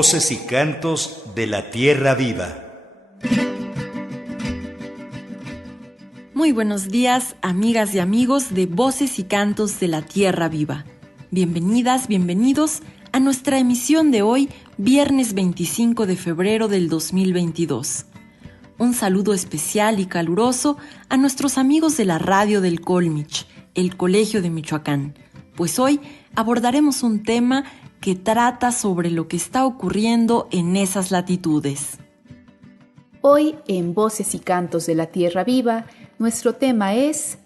Voces y cantos de la tierra viva. Muy buenos días, amigas y amigos de Voces y Cantos de la Tierra Viva. Bienvenidas, bienvenidos a nuestra emisión de hoy, viernes 25 de febrero del 2022. Un saludo especial y caluroso a nuestros amigos de la radio del Colmich, el Colegio de Michoacán, pues hoy abordaremos un tema que trata sobre lo que está ocurriendo en esas latitudes. Hoy en Voces y Cantos de la Tierra Viva, nuestro tema es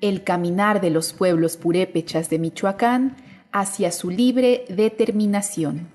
el caminar de los pueblos purépechas de Michoacán hacia su libre determinación.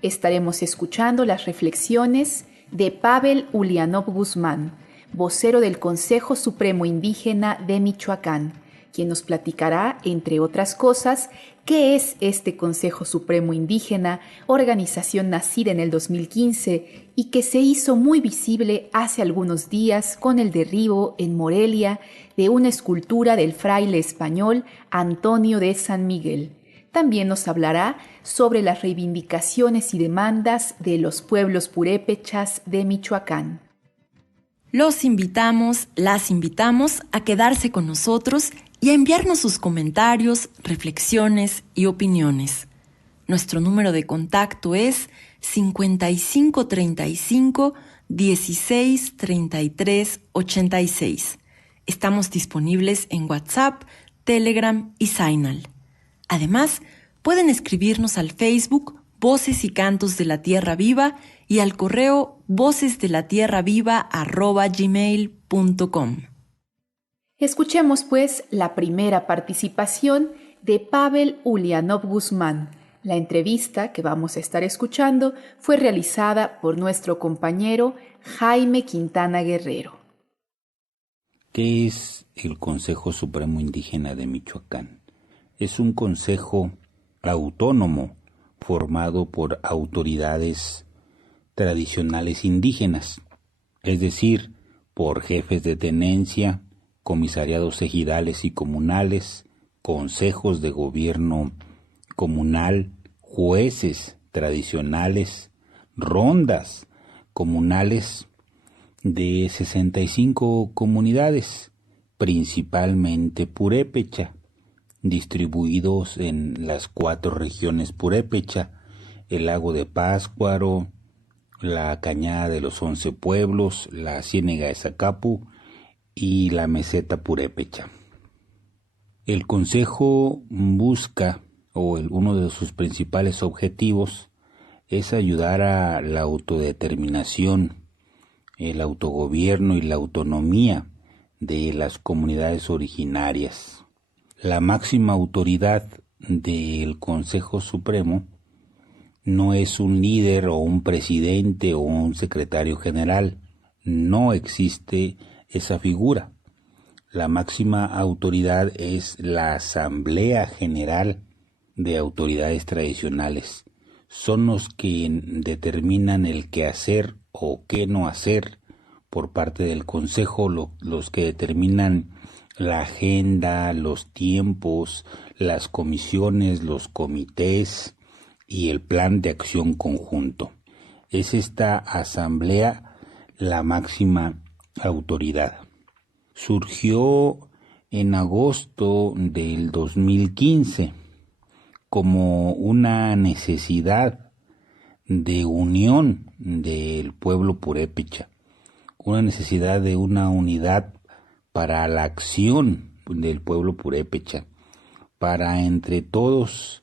Estaremos escuchando las reflexiones de Pavel Ulianov Guzmán, vocero del Consejo Supremo Indígena de Michoacán, quien nos platicará, entre otras cosas, qué es este Consejo Supremo Indígena, organización nacida en el 2015 y que se hizo muy visible hace algunos días con el derribo en Morelia de una escultura del fraile español Antonio de San Miguel. También nos hablará sobre las reivindicaciones y demandas de los pueblos purépechas de Michoacán. Las invitamos a quedarse con nosotros y a enviarnos sus comentarios, reflexiones y opiniones. Nuestro número de contacto es 5535 16 33 86. Estamos disponibles en WhatsApp, Telegram y Signal. Además, pueden escribirnos al Facebook Voces y Cantos de la Tierra Viva y al correo vocesdelatierraviva@gmail.com. Escuchemos pues la primera participación de Pavel Ulianov Guzmán. La entrevista que vamos a estar escuchando fue realizada por nuestro compañero Jaime Quintana Guerrero. ¿Qué es el Consejo Supremo Indígena de Michoacán? Es un consejo autónomo formado por autoridades tradicionales indígenas, es decir, por jefes de tenencia, comisariados ejidales y comunales, consejos de gobierno comunal, jueces tradicionales, rondas comunales de 65 comunidades, principalmente purépecha, distribuidos en las 4 regiones purépecha, el lago de Pátzcuaro, la cañada de los 11 pueblos, la ciénega de Zacapu y la meseta purépecha. El Consejo busca, uno de sus principales objetivos, es ayudar a la autodeterminación, el autogobierno y la autonomía de las comunidades originarias. La máxima autoridad del Consejo Supremo no es un líder o un presidente o un secretario general. No existe esa figura. La máxima autoridad es la Asamblea General de Autoridades Tradicionales. Son los que determinan el qué hacer o qué no hacer por parte del Consejo, los que determinan la agenda, los tiempos, las comisiones, los comités y el plan de acción conjunto. Es esta asamblea la máxima autoridad. Surgió en agosto del 2015 como una necesidad de unión del pueblo purépecha, una necesidad de una unidad para la acción del pueblo purépecha, para entre todos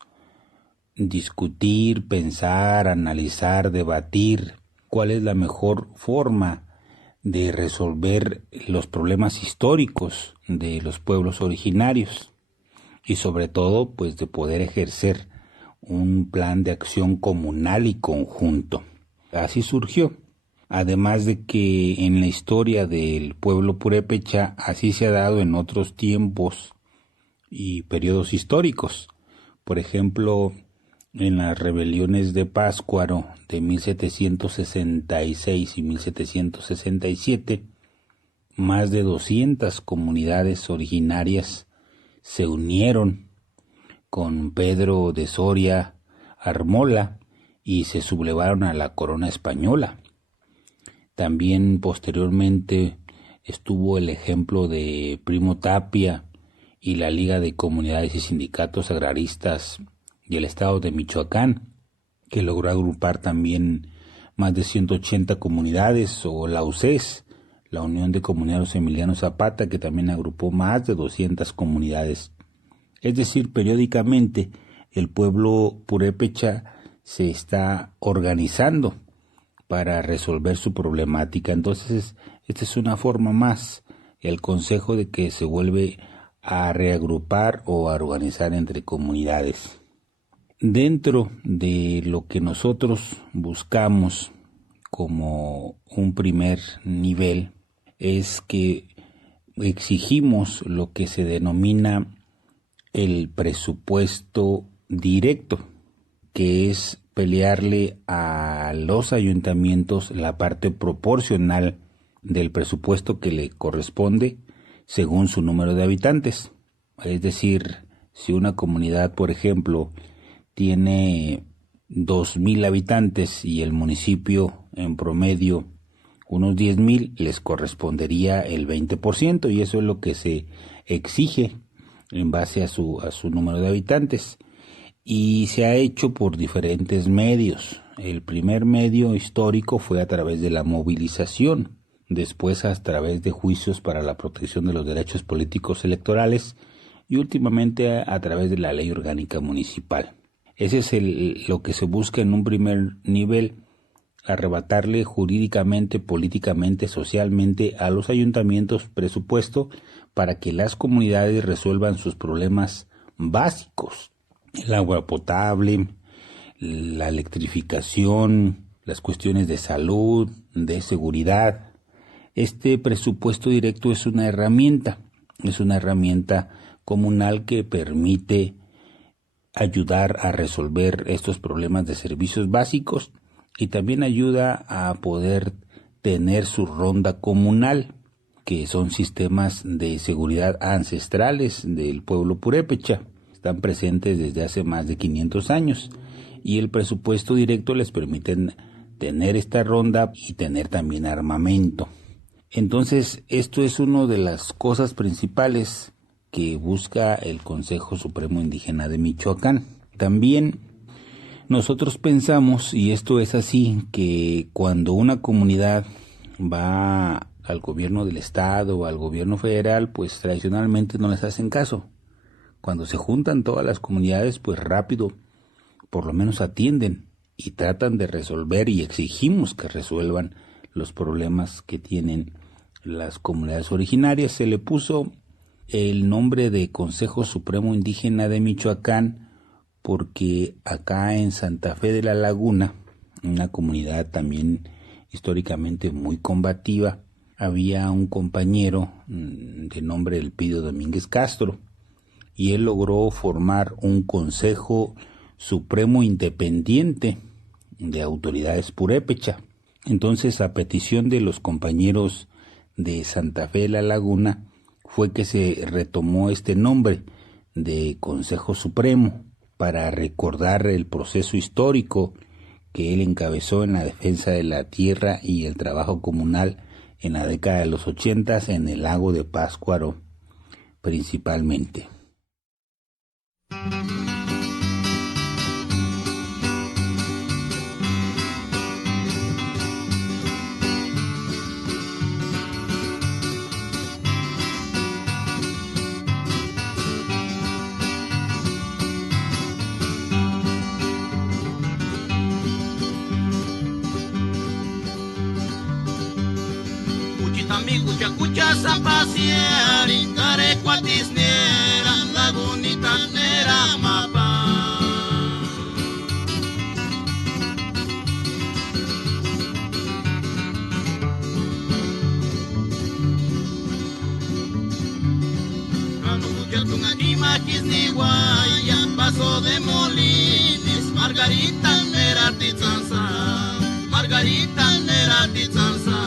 discutir, pensar, analizar, debatir cuál es la mejor forma de resolver los problemas históricos de los pueblos originarios y sobre todo pues de poder ejercer un plan de acción comunal y conjunto. Así surgió, además de que en la historia del pueblo purépecha así se ha dado en otros tiempos y periodos históricos. Por ejemplo, en las rebeliones de Pátzcuaro de 1766 y 1767, más de 200 comunidades originarias se unieron con Pedro de Soria Armola y se sublevaron a la corona española. También posteriormente estuvo el ejemplo de Primo Tapia y la Liga de Comunidades y Sindicatos Agraristas del estado de Michoacán, que logró agrupar también más de 180 comunidades, o la UCES, la Unión de Comunidades Emiliano Zapata, que también agrupó más de 200 comunidades. Es decir, periódicamente el pueblo purépecha se está organizando para resolver su problemática. Entonces, esta es una forma más, el consejo de que se vuelve a reagrupar o a organizar entre comunidades. Dentro de lo que nosotros buscamos como un primer nivel es que exigimos lo que se denomina el presupuesto directo, que es pelearle a los ayuntamientos la parte proporcional del presupuesto que le corresponde según su número de habitantes. Es decir, si una comunidad, por ejemplo, tiene 2,000 habitantes y el municipio en promedio unos 10,000, les correspondería el 20%, y eso es lo que se exige en base a su número de habitantes. Y se ha hecho por diferentes medios. El primer medio histórico fue a través de la movilización, después a través de juicios para la protección de los derechos políticos electorales y últimamente a través de la Ley Orgánica Municipal. Ese es lo que se busca en un primer nivel, arrebatarle jurídicamente, políticamente, socialmente a los ayuntamientos presupuesto para que las comunidades resuelvan sus problemas básicos: el agua potable, la electrificación, las cuestiones de salud, de seguridad. Este presupuesto directo es una herramienta comunal que permite ayudar a resolver estos problemas de servicios básicos y también ayuda a poder tener su ronda comunal, que son sistemas de seguridad ancestrales del pueblo purépecha. Están presentes desde hace más de 500 años y el presupuesto directo les permite tener esta ronda y tener también armamento. Entonces, esto es una de las cosas principales que busca el Consejo Supremo Indígena de Michoacán. También nosotros pensamos, y esto es así, que cuando una comunidad va al gobierno del estado o al gobierno federal, pues tradicionalmente no les hacen caso. Cuando se juntan todas las comunidades, pues rápido, por lo menos atienden y tratan de resolver, y exigimos que resuelvan los problemas que tienen las comunidades originarias. Se le puso el nombre de Consejo Supremo Indígena de Michoacán porque acá en Santa Fe de la Laguna, una comunidad también históricamente muy combativa, había un compañero de nombre Elpidio Domínguez Castro, y él logró formar un Consejo Supremo Independiente de autoridades purépecha. Entonces, a petición de los compañeros de Santa Fe de la Laguna, fue que se retomó este nombre de Consejo Supremo para recordar el proceso histórico que él encabezó en la defensa de la tierra y el trabajo comunal en la década de los 80 en el lago de Pátzcuaro principalmente. Amigo Chacucha Zampaciari, Carecuatisnera, Lagunita Nera Mapa. Canuya Tunganima Quisniguaya, Paso de Molinis, Margarita Nera Tizanza, Margarita Nera Tizanza.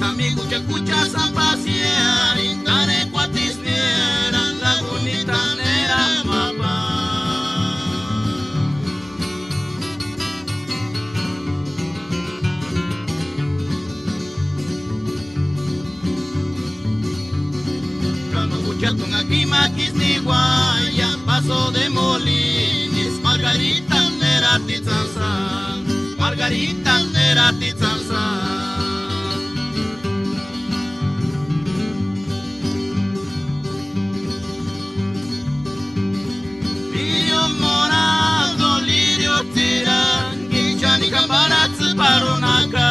Amigo Chacucha Zampaciari, Carecuatisnera, paso de Molines, Margarita Nerati Zanza, Margarita Nerati Zanza. Lirio morado, lirio tirangi, Gianni Cambarazzi Paronaka.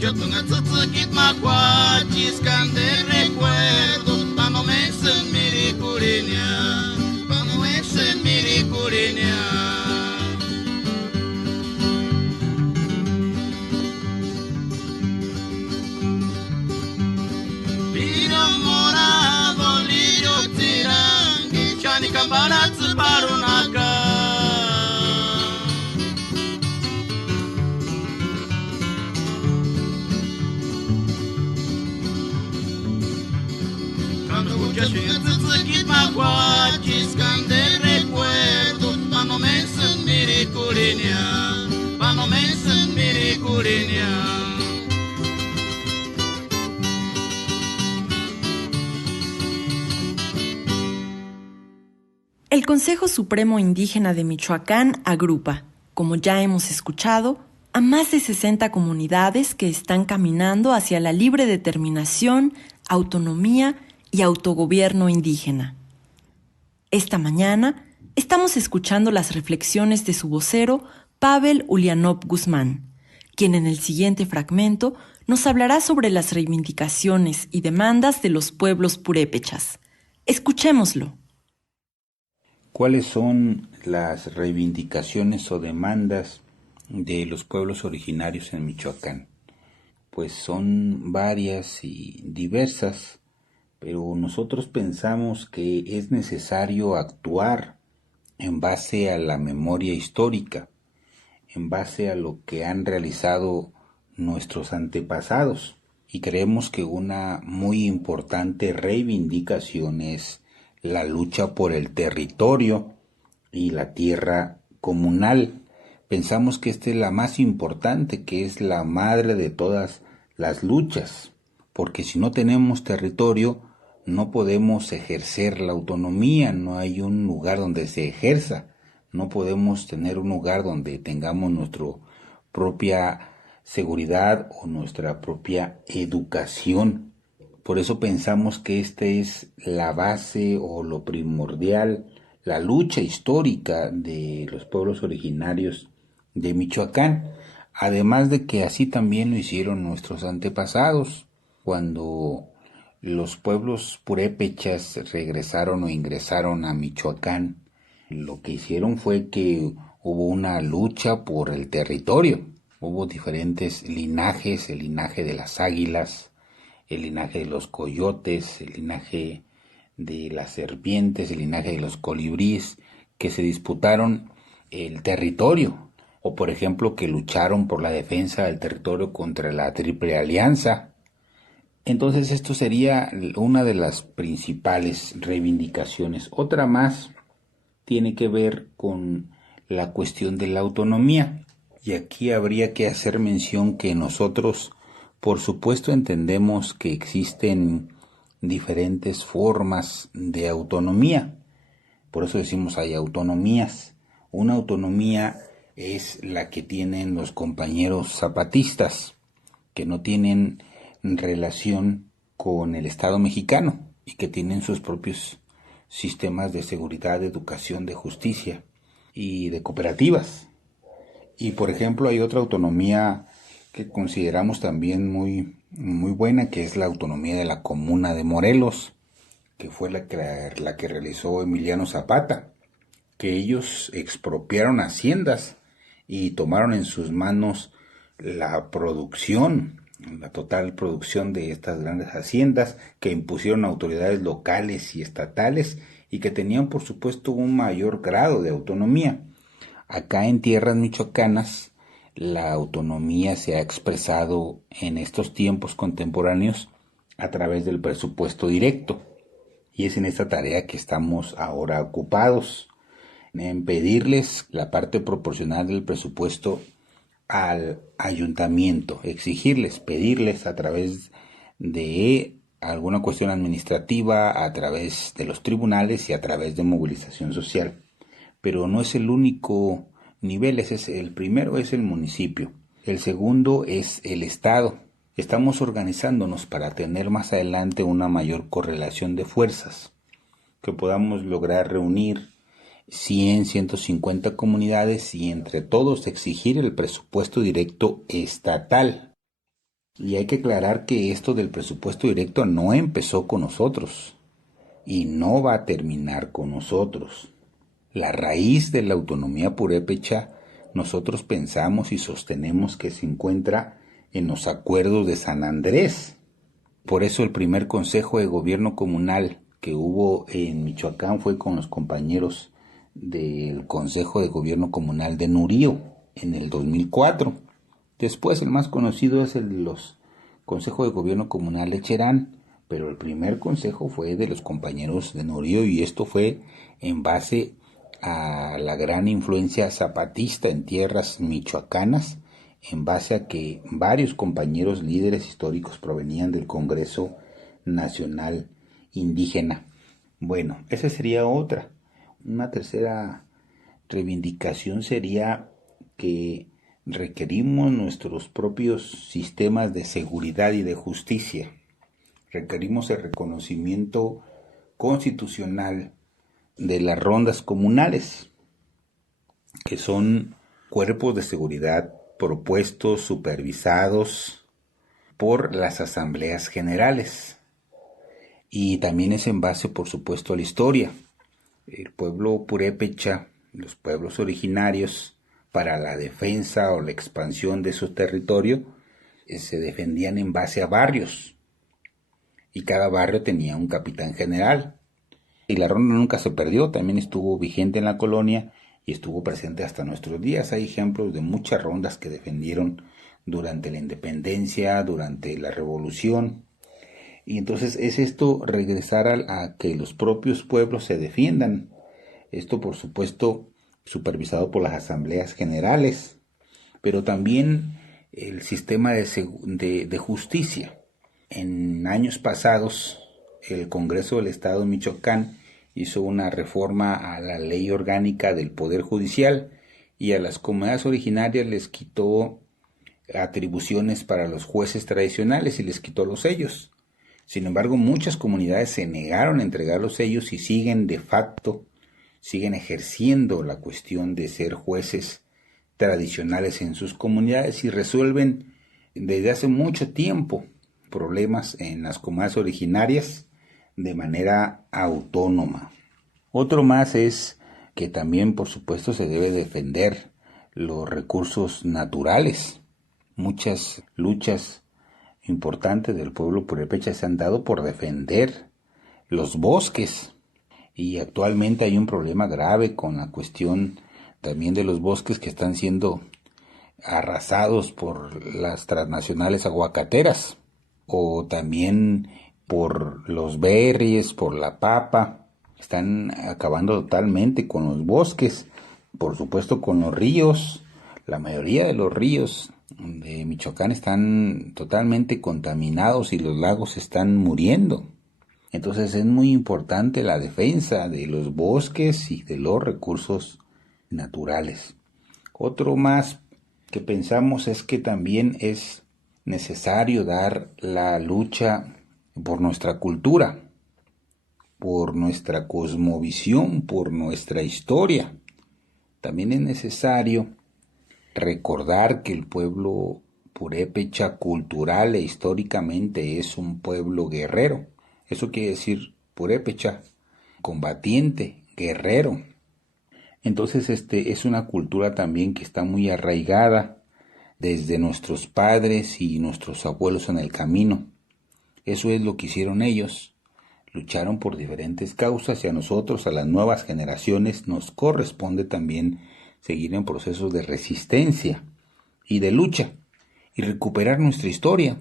Yo tengo tzatzikit macuachis, de recuerdo, pano mes en miricurinia, pano mes en miricurinia. Lirio morado, lirio tirangui, Gianni Cambarazzi Paronaka. Yo tengo tzatzikit macuachis, de recuerdo, pano mes en miricurinia, pano mes en miricurinia. El Consejo Supremo Indígena de Michoacán agrupa, como ya hemos escuchado, a más de 60 comunidades que están caminando hacia la libre determinación, autonomía y autogobierno indígena. Esta mañana estamos escuchando las reflexiones de su vocero, Pavel Ulianov Guzmán, quien en el siguiente fragmento nos hablará sobre las reivindicaciones y demandas de los pueblos purépechas. Escuchémoslo. ¿Cuáles son las reivindicaciones o demandas de los pueblos originarios en Michoacán? Pues son varias y diversas, pero nosotros pensamos que es necesario actuar en base a la memoria histórica, en base a lo que han realizado nuestros antepasados, y creemos que una muy importante reivindicación es la lucha por el territorio y la tierra comunal. Pensamos que esta es la más importante, que es la madre de todas las luchas, porque si no tenemos territorio, no podemos ejercer la autonomía, no hay un lugar donde se ejerza, no podemos tener un lugar donde tengamos nuestra propia seguridad o nuestra propia educación. Por eso pensamos que esta es la base o lo primordial, la lucha histórica de los pueblos originarios de Michoacán, además de que así también lo hicieron nuestros antepasados, cuando los pueblos purépechas regresaron o ingresaron a Michoacán. Lo que hicieron fue que hubo una lucha por el territorio. Hubo diferentes linajes, el linaje de las águilas, el linaje de los coyotes, el linaje de las serpientes, el linaje de los colibríes, que se disputaron el territorio. O por ejemplo que lucharon por la defensa del territorio contra la Triple Alianza. Entonces esto sería una de las principales reivindicaciones. Otra más tiene que ver con la cuestión de la autonomía. Y aquí habría que hacer mención que nosotros, por supuesto, entendemos que existen diferentes formas de autonomía. Por eso decimos hay autonomías. Una autonomía es la que tienen los compañeros zapatistas, que no tienen relación con el Estado mexicano y que tienen sus propios sistemas de seguridad, de educación, de justicia y de cooperativas. Y por ejemplo hay otra autonomía que consideramos también muy buena, que es la autonomía de la Comuna de Morelos, que fue la que realizó Emiliano Zapata, que ellos expropiaron haciendas y tomaron en sus manos la producción, la total producción de estas grandes haciendas, que impusieron autoridades locales y estatales y que tenían por supuesto un mayor grado de autonomía. Acá en tierras michoacanas la autonomía se ha expresado en estos tiempos contemporáneos a través del presupuesto directo. Y es en esta tarea que estamos ahora ocupados, en pedirles la parte proporcional del presupuesto al ayuntamiento, exigirles, pedirles a través de alguna cuestión administrativa, a través de los tribunales y a través de movilización social. Pero no es el único nivel, el primero es el municipio, el segundo es el estado. Estamos organizándonos para tener más adelante una mayor correlación de fuerzas, que podamos lograr reunir 100, 150 comunidades y entre todos exigir el presupuesto directo estatal. Y hay que aclarar que esto del presupuesto directo no empezó con nosotros y no va a terminar con nosotros. La raíz de la autonomía purépecha nosotros pensamos y sostenemos que se encuentra en los acuerdos de San Andrés. Por eso el primer consejo de gobierno comunal que hubo en Michoacán fue con los compañeros del Consejo de Gobierno Comunal de Nurío en el 2004. Después el más conocido es el de los Consejo de Gobierno Comunal de Cherán, pero el primer consejo fue de los compañeros de Nurío y esto fue en base a la gran influencia zapatista en tierras michoacanas, en base a que varios compañeros líderes históricos provenían del Congreso Nacional Indígena. Bueno, esa sería otra. Una tercera reivindicación sería que requerimos nuestros propios sistemas de seguridad y de justicia. Requerimos el reconocimiento constitucional de las rondas comunales, que son cuerpos de seguridad propuestos, supervisados por las asambleas generales. Y también es en base, por supuesto, a la historia. El pueblo purépecha, los pueblos originarios, para la defensa o la expansión de su territorio, se defendían en base a barrios. Y cada barrio tenía un capitán general. Y la ronda nunca se perdió, también estuvo vigente en la colonia y estuvo presente hasta nuestros días. Hay ejemplos de muchas rondas que defendieron durante la independencia, durante la revolución. Y entonces es esto, regresar a que los propios pueblos se defiendan. Esto, por supuesto, supervisado por las asambleas generales, pero también el sistema de justicia. En años pasados, el Congreso del Estado de Michoacán hizo una reforma a la ley orgánica del Poder Judicial y a las comunidades originarias les quitó atribuciones para los jueces tradicionales y les quitó los sellos. Sin embargo, muchas comunidades se negaron a entregar los sellos y siguen ejerciendo la cuestión de ser jueces tradicionales en sus comunidades y resuelven desde hace mucho tiempo problemas en las comunidades originarias de manera autónoma. Otro más es que también, por supuesto, se debe defender los recursos naturales. Muchas luchas importantes del pueblo purépecha se han dado por defender los bosques y actualmente hay un problema grave con la cuestión también de los bosques que están siendo arrasados por las transnacionales aguacateras o también por los berries, por la papa. Están acabando totalmente con los bosques, por supuesto con los ríos. La mayoría de los ríos de Michoacán están totalmente contaminados y los lagos están muriendo. Entonces es muy importante la defensa de los bosques y de los recursos naturales. Otro más que pensamos es que también es necesario dar la lucha por nuestra cultura, por nuestra cosmovisión, por nuestra historia. También es necesario recordar que el pueblo purépecha cultural e históricamente es un pueblo guerrero. Eso quiere decir purépecha, combatiente, guerrero. Entonces es una cultura también que está muy arraigada desde nuestros padres y nuestros abuelos en el camino. Eso es lo que hicieron ellos. Lucharon por diferentes causas y a nosotros, a las nuevas generaciones, nos corresponde también seguir en procesos de resistencia y de lucha y recuperar nuestra historia.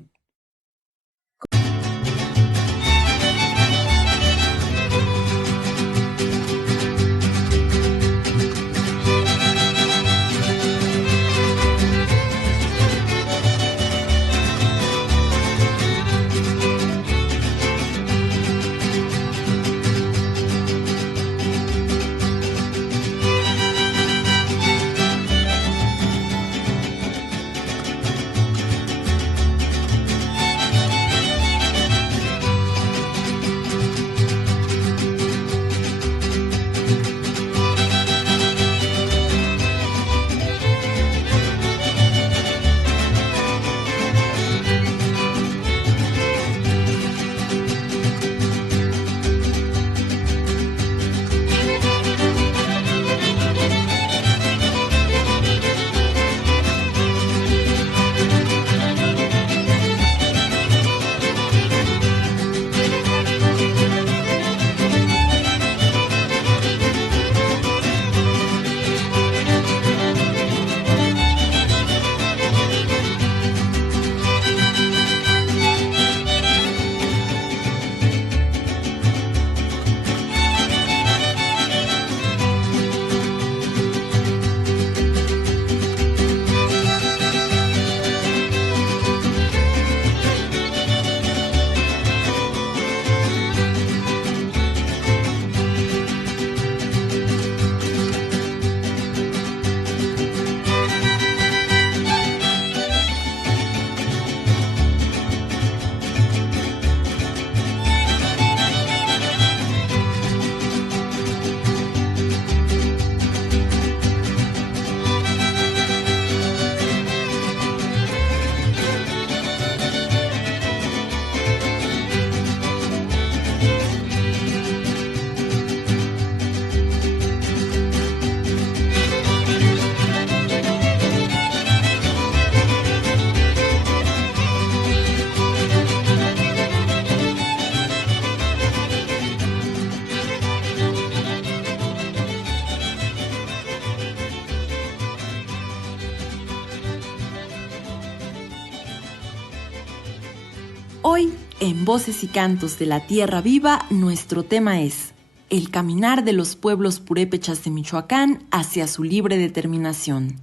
Hoy, en Voces y Cantos de la Tierra Viva, nuestro tema es el caminar de los pueblos purépechas de Michoacán hacia su libre determinación.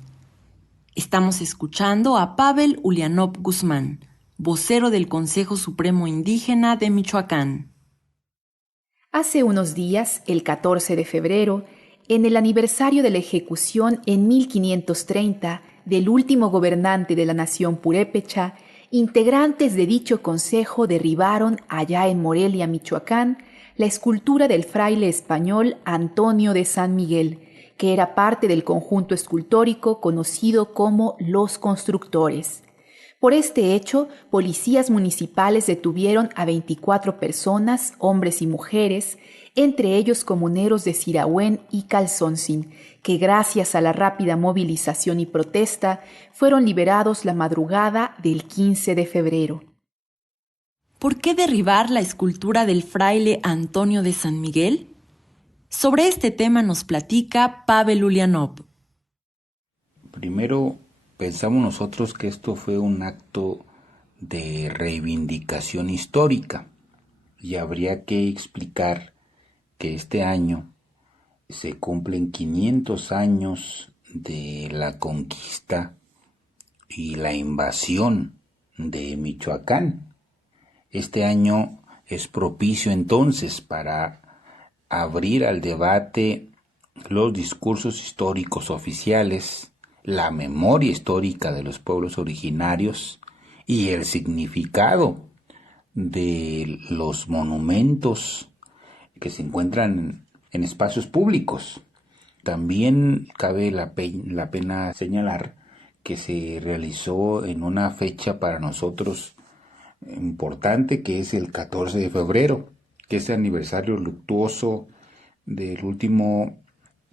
Estamos escuchando a Pavel Ulianov Guzmán, vocero del Consejo Supremo Indígena de Michoacán. Hace unos días, el 14 de febrero, en el aniversario de la ejecución en 1530 del último gobernante de la nación purépecha, integrantes de dicho consejo derribaron allá en Morelia, Michoacán, la escultura del fraile español Antonio de San Miguel, que era parte del conjunto escultórico conocido como Los Constructores. Por este hecho, policías municipales detuvieron a 24 personas, hombres y mujeres, entre ellos comuneros de Sirahuén y Calzoncin, que gracias a la rápida movilización y protesta fueron liberados la madrugada del 15 de febrero. ¿Por qué derribar la escultura del fraile Antonio de San Miguel? Sobre este tema nos platica Pavel Ulianov. Primero, pensamos nosotros que esto fue un acto de reivindicación histórica y habría que explicar que este año se cumplen 500 años de la conquista y la invasión de Michoacán. Este año es propicio entonces para abrir al debate los discursos históricos oficiales, la memoria histórica de los pueblos originarios y el significado de los monumentos que se encuentran en espacios públicos. También cabe la pena señalar que se realizó en una fecha para nosotros importante, que es el 14 de febrero, que es el aniversario luctuoso del último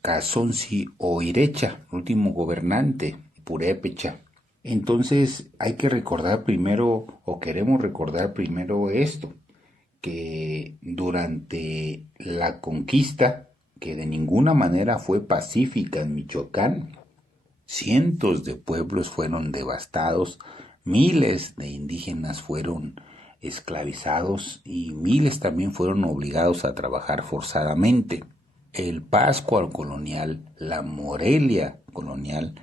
Calzonsi o Irecha, último gobernante purépecha. Entonces hay que recordar primero, o queremos recordar primero esto, que durante la conquista, que de ninguna manera fue pacífica en Michoacán, cientos de pueblos fueron devastados, miles de indígenas fueron esclavizados y miles también fueron obligados a trabajar forzadamente. El Pátzcuaro colonial, la Morelia colonial,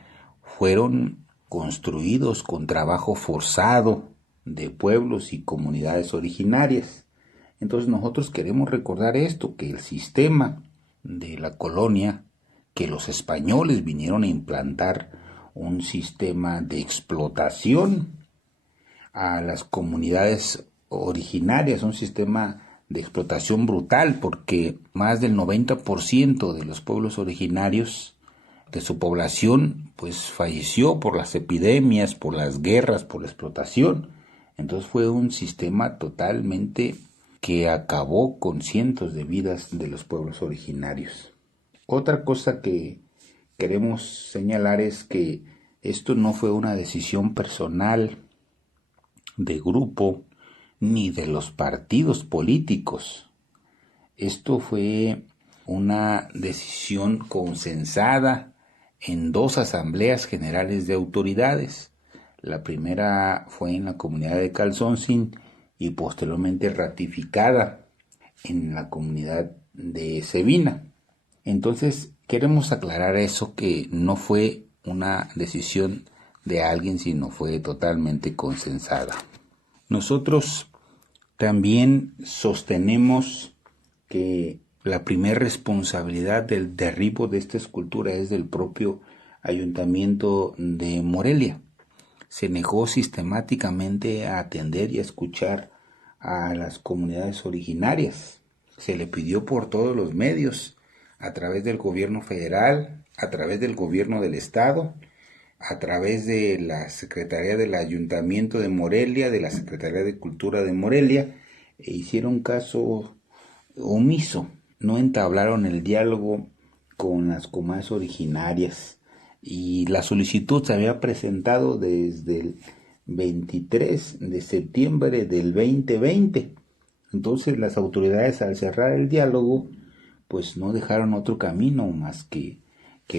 fueron construidos con trabajo forzado de pueblos y comunidades originarias. Entonces nosotros queremos recordar esto, que el sistema de la colonia, que los españoles vinieron a implantar un sistema de explotación a las comunidades originarias, un sistema de explotación brutal, porque más del 90% de los pueblos originarios de su población pues falleció por las epidemias, por las guerras, por la explotación. Entonces fue un sistema totalmente que acabó con cientos de vidas de los pueblos originarios. Otra cosa que queremos señalar es que esto no fue una decisión personal, de grupo, ni de los partidos políticos. Esto fue una decisión consensada en 2 asambleas generales de autoridades. La primera fue en la comunidad de Calzoncin y posteriormente ratificada en la comunidad de Sevina. Entonces queremos aclarar eso, que no fue una decisión de alguien, sino fue totalmente consensada. Nosotros también sostenemos que la primera responsabilidad del derribo de esta escultura es del propio Ayuntamiento de Morelia. Se negó sistemáticamente a atender y a escuchar a las comunidades originarias. Se le pidió por todos los medios, a través del gobierno federal, a través del gobierno del estado, a través de la Secretaría del Ayuntamiento de Morelia, de la Secretaría de Cultura de Morelia, e hicieron caso omiso. No entablaron el diálogo con las comunidades originarias y la solicitud se había presentado desde el 23 de septiembre del 2020. Entonces las autoridades, al cerrar el diálogo, pues no dejaron otro camino más que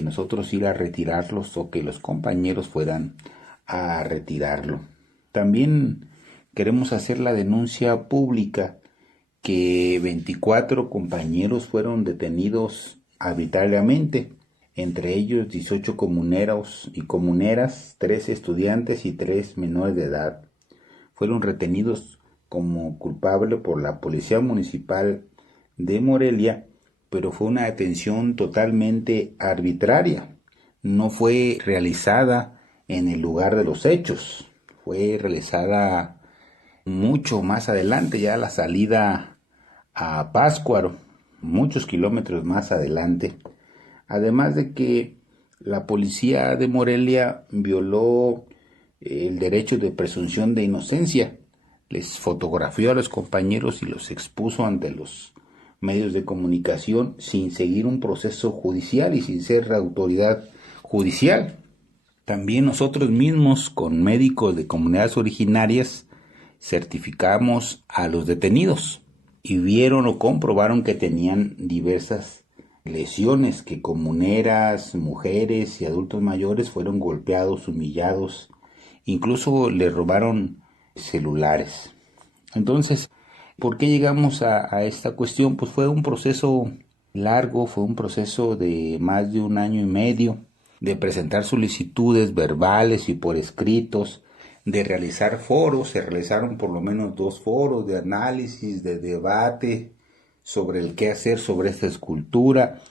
nosotros ir a retirarlos o que los compañeros fueran a retirarlo. También queremos hacer la denuncia pública que 24 compañeros fueron detenidos arbitrariamente, entre ellos 18 comuneros y comuneras, 3 estudiantes y 3 menores de edad. Fueron retenidos como culpables por la Policía Municipal de Morelia, pero fue una detención totalmente arbitraria. No fue realizada en el lugar de los hechos, fue realizada mucho más adelante, ya a la salida a Pátzcuaro, muchos kilómetros más adelante. Además de que la policía de Morelia violó el derecho de presunción de inocencia. Les fotografió a los compañeros y los expuso ante los medios de comunicación sin seguir un proceso judicial y sin ser autoridad judicial. También nosotros mismos, con médicos de comunidades originarias, certificamos a los detenidos y vieron o comprobaron que tenían diversas lesiones, que comuneras, mujeres y adultos mayores fueron golpeados, humillados, incluso les robaron celulares. Entonces, ¿por qué llegamos a esta cuestión? Pues fue un proceso largo, fue un proceso de más de 1 año y medio, de presentar solicitudes verbales y por escritos, de realizar foros. Se realizaron por lo menos 2 foros de análisis, de debate sobre el qué hacer sobre esta escultura.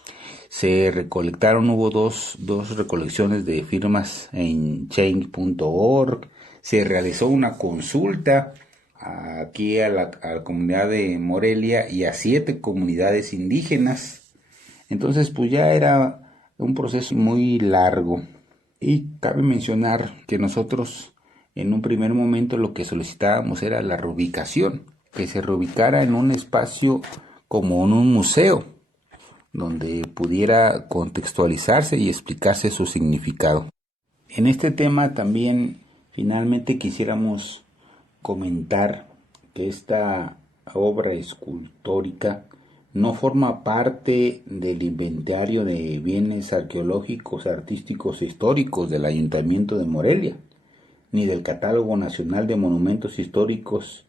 Se recolectaron, hubo dos recolecciones de firmas en change.org. Se realizó una consulta aquí a la comunidad de Morelia y a 7 comunidades indígenas. Entonces pues ya era un proceso muy largo. Y cabe mencionar que nosotros en un primer momento lo que solicitábamos era la reubicación, que se reubicara en un espacio como en un museo, donde pudiera contextualizarse y explicarse su significado. En este tema también finalmente quisiéramos comentar que esta obra escultórica no forma parte del inventario de bienes arqueológicos, artísticos e históricos del Ayuntamiento de Morelia, ni del Catálogo Nacional de Monumentos Históricos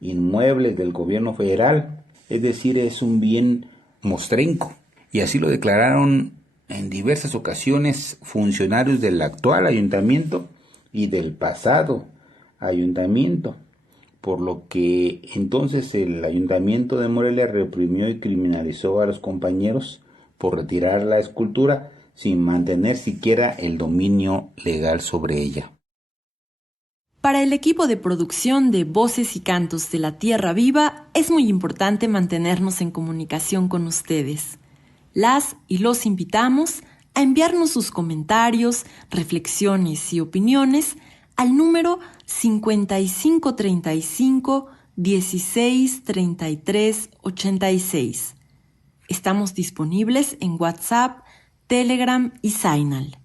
Inmuebles del Gobierno Federal. Es decir, es un bien mostrenco, y así lo declararon en diversas ocasiones funcionarios del actual ayuntamiento y del pasado ayuntamiento, por lo que entonces el Ayuntamiento de Morelia reprimió y criminalizó a los compañeros por retirar la escultura sin mantener siquiera el dominio legal sobre ella. Para el equipo de producción de Voces y Cantos de la Tierra Viva es muy importante mantenernos en comunicación con ustedes. Las y los invitamos a enviarnos sus comentarios, reflexiones y opiniones al número 5535 16 33 86. Estamos disponibles en WhatsApp, Telegram y Signal.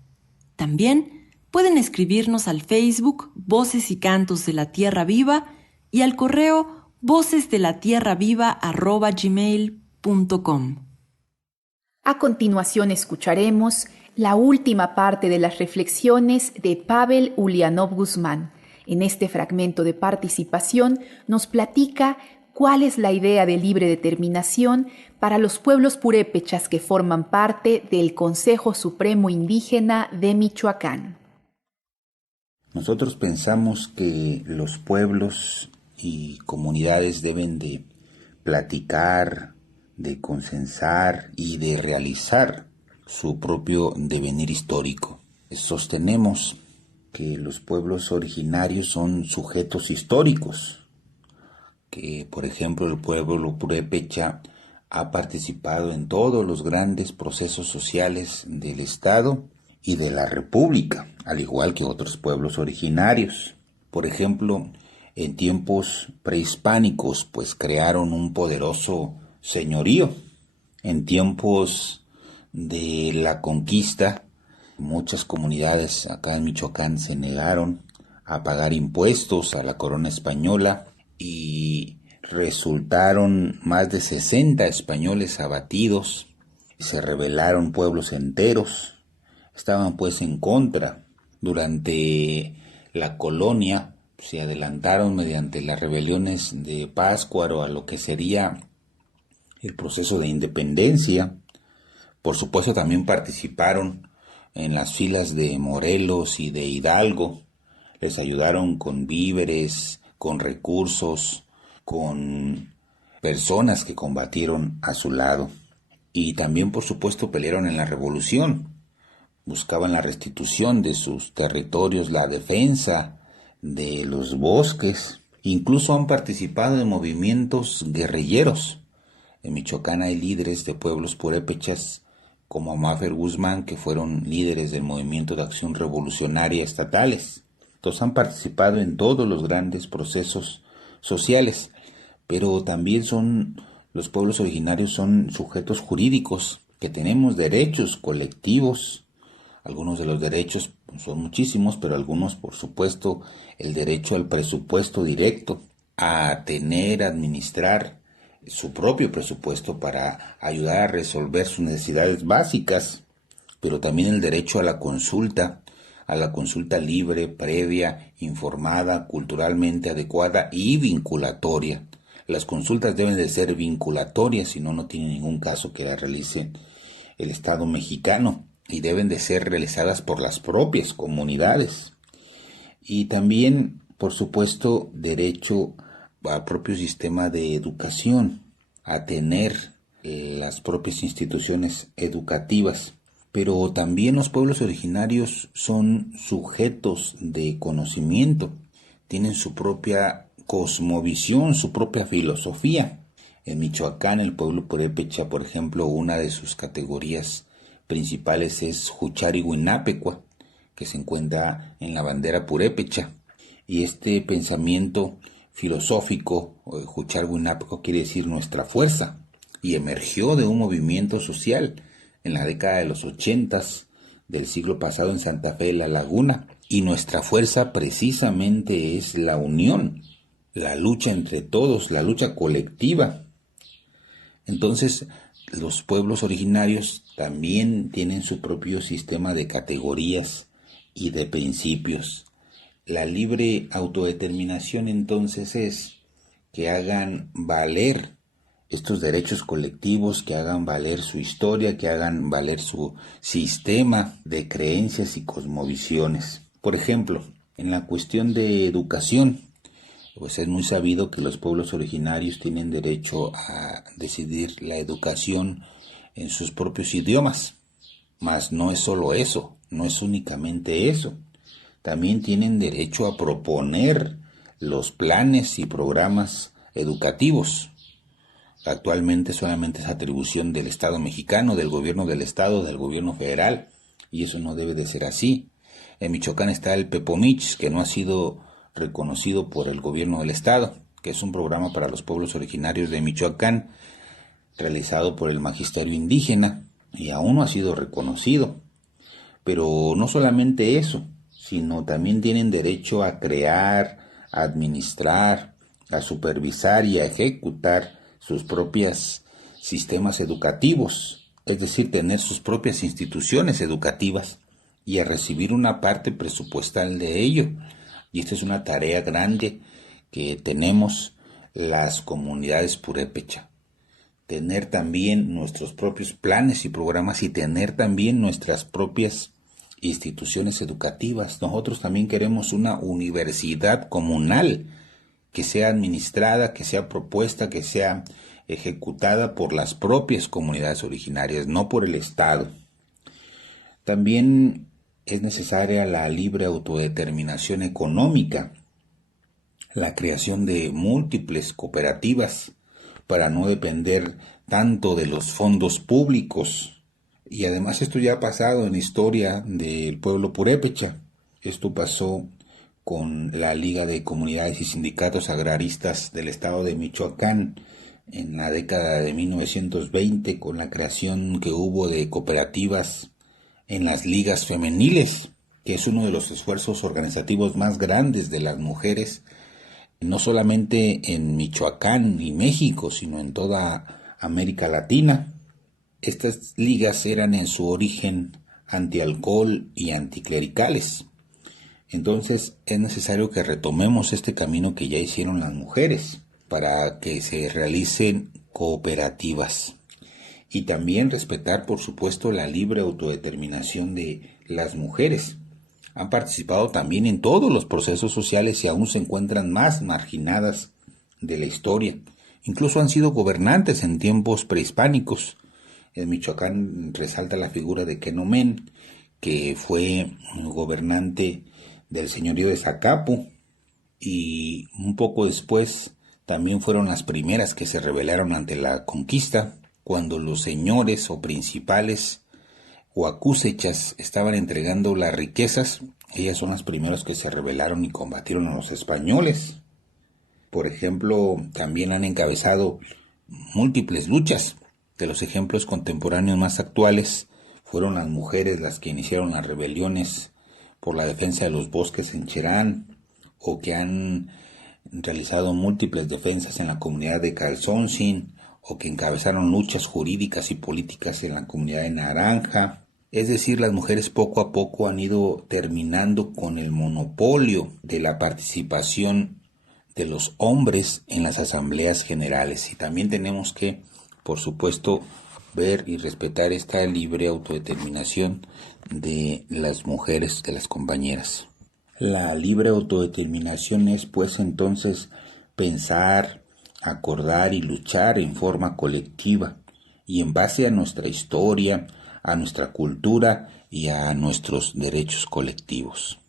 También pueden escribirnos al Facebook Voces y Cantos de la Tierra Viva y al correo vocesdelatierraviva@gmail.com. A continuación escucharemos la última parte de las reflexiones de Pavel Ulianov Guzmán. En este fragmento de participación nos platica cuál es la idea de libre determinación para los pueblos purépechas que forman parte del Consejo Supremo Indígena de Michoacán. Nosotros pensamos que los pueblos y comunidades deben de platicar, de consensar y de realizar su propio devenir histórico. Sostenemos que los pueblos originarios son sujetos históricos, que por ejemplo el pueblo purépecha ha participado en todos los grandes procesos sociales del Estado y de la República, al igual que otros pueblos originarios. Por ejemplo, en tiempos prehispánicos, pues crearon un poderoso señorío. En tiempos de la conquista, muchas comunidades acá en Michoacán se negaron a pagar impuestos a la corona española y resultaron más de 60 españoles abatidos. Se rebelaron pueblos enteros, estaban pues en contra. Durante la colonia se adelantaron mediante las rebeliones de Pátzcuaro a lo que sería el proceso de independencia. Por supuesto también participaron en las filas de Morelos y de Hidalgo. Les ayudaron con víveres, con recursos, con personas que combatieron a su lado. Y también, por supuesto, pelearon en la revolución. Buscaban la restitución de sus territorios, la defensa de los bosques. Incluso han participado en movimientos guerrilleros. En Michoacán hay líderes de pueblos purépechas como Amáfer Guzmán, que fueron líderes del movimiento de acción revolucionaria estatales. Entonces han participado en todos los grandes procesos sociales, pero también los pueblos originarios son sujetos jurídicos que tenemos derechos colectivos. Algunos de los derechos son muchísimos, pero algunos, por supuesto, el derecho al presupuesto directo, a tener, administrar su propio presupuesto para ayudar a resolver sus necesidades básicas, pero también el derecho a la consulta libre, previa, informada, culturalmente adecuada y vinculatoria. Las consultas deben de ser vinculatorias, si no, no tiene ningún caso que las realice el Estado mexicano, y deben de ser realizadas por las propias comunidades. Y también, por supuesto, derecho al propio sistema de educación, a tener las propias instituciones educativas. Pero también los pueblos originarios son sujetos de conocimiento, tienen su propia cosmovisión, su propia filosofía. En Michoacán, el pueblo purépecha, por ejemplo, una de sus categorías principales es Juchari-Huinapecua, que se encuentra en la bandera purépecha. Y este pensamiento filosófico, Juchari-Huinapecua, quiere decir nuestra fuerza, y emergió de un movimiento social en la década de los 80 del siglo pasado en Santa Fe de la Laguna. Y nuestra fuerza precisamente es la unión, la lucha entre todos, la lucha colectiva. Entonces, los pueblos originarios también tienen su propio sistema de categorías y de principios. La libre autodeterminación entonces es que hagan valer estos derechos colectivos, que hagan valer su historia, que hagan valer su sistema de creencias y cosmovisiones. Por ejemplo, en la cuestión de educación, pues es muy sabido que los pueblos originarios tienen derecho a decidir la educación en sus propios idiomas. Mas no es solo eso, no es únicamente eso. También tienen derecho a proponer los planes y programas educativos. Actualmente solamente es atribución del Estado mexicano, del gobierno del Estado, del gobierno federal, y eso no debe de ser así. En Michoacán está el Pepomich, que no ha sido reconocido por el gobierno del Estado, que es un programa para los pueblos originarios de Michoacán, realizado por el magisterio indígena, y aún no ha sido reconocido. Pero no solamente eso, sino también tienen derecho a crear, a administrar, a supervisar y a ejecutar sus propios sistemas educativos, es decir, tener sus propias instituciones educativas y a recibir una parte presupuestal de ello. Y esta es una tarea grande que tenemos las comunidades purépecha. Tener también nuestros propios planes y programas y tener también nuestras propias instituciones educativas. Nosotros también queremos una universidad comunal que sea administrada, que sea propuesta, que sea ejecutada por las propias comunidades originarias, no por el Estado. También es necesaria la libre autodeterminación económica, la creación de múltiples cooperativas para no depender tanto de los fondos públicos. Y además esto ya ha pasado en la historia del pueblo purépecha. Esto pasó con la Liga de Comunidades y Sindicatos Agraristas del Estado de Michoacán en la década de 1920, con la creación que hubo de cooperativas en las ligas femeniles, que es uno de los esfuerzos organizativos más grandes de las mujeres, no solamente en Michoacán y México, sino en toda América Latina. Estas ligas eran en su origen antialcohol y anticlericales, Entonces es necesario que retomemos este camino que ya hicieron las mujeres para que se realicen cooperativas. Y también respetar, por supuesto, la libre autodeterminación de las mujeres. Han participado también en todos los procesos sociales y aún se encuentran más marginadas de la historia. Incluso han sido gobernantes en tiempos prehispánicos. En Michoacán resalta la figura de Quenomen, que fue gobernante del señorío de Zacapu, y un poco después también fueron las primeras que se rebelaron ante la conquista, cuando los señores o principales o acúsechas estaban entregando las riquezas. Ellas son las primeras que se rebelaron y combatieron a los españoles. Por ejemplo, también han encabezado múltiples luchas. De los ejemplos contemporáneos más actuales fueron las mujeres las que iniciaron las rebeliones por la defensa de los bosques en Cherán, o que han realizado múltiples defensas en la comunidad de Calzoncin, o que encabezaron luchas jurídicas y políticas en la comunidad de Naranja. Es decir, las mujeres poco a poco han ido terminando con el monopolio de la participación de los hombres en las asambleas generales. Y también tenemos que, por supuesto, ver y respetar esta libre autodeterminación de las mujeres, de las compañeras. La libre autodeterminación es, pues, entonces pensar, acordar y luchar en forma colectiva y en base a nuestra historia, a nuestra cultura y a nuestros derechos colectivos.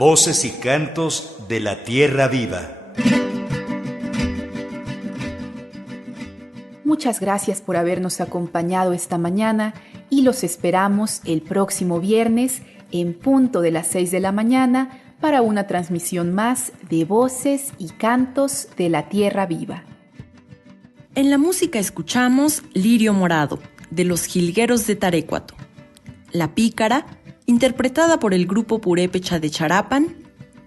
Voces y cantos de la tierra viva. Muchas gracias por habernos acompañado esta mañana y los esperamos el próximo viernes en punto de las 6 de la mañana para una transmisión más de Voces y Cantos de la Tierra Viva. En la música escuchamos Lirio Morado, de los Jilgueros de Tarécuato, La Pícara, interpretada por el grupo purépecha de Charapan,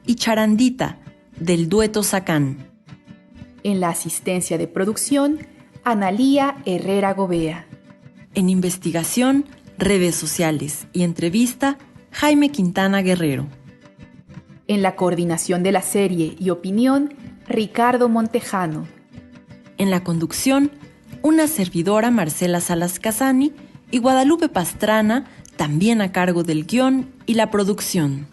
y Charandita, del dueto Sacán. En la asistencia de producción, Analía Herrera Gobea. En investigación, redes sociales y entrevista, Jaime Quintana Guerrero. En la coordinación de la serie y opinión, Ricardo Montejano. En la conducción, una servidora, Marcela Salas Casani, y Guadalupe Pastrana, también a cargo del guión y la producción.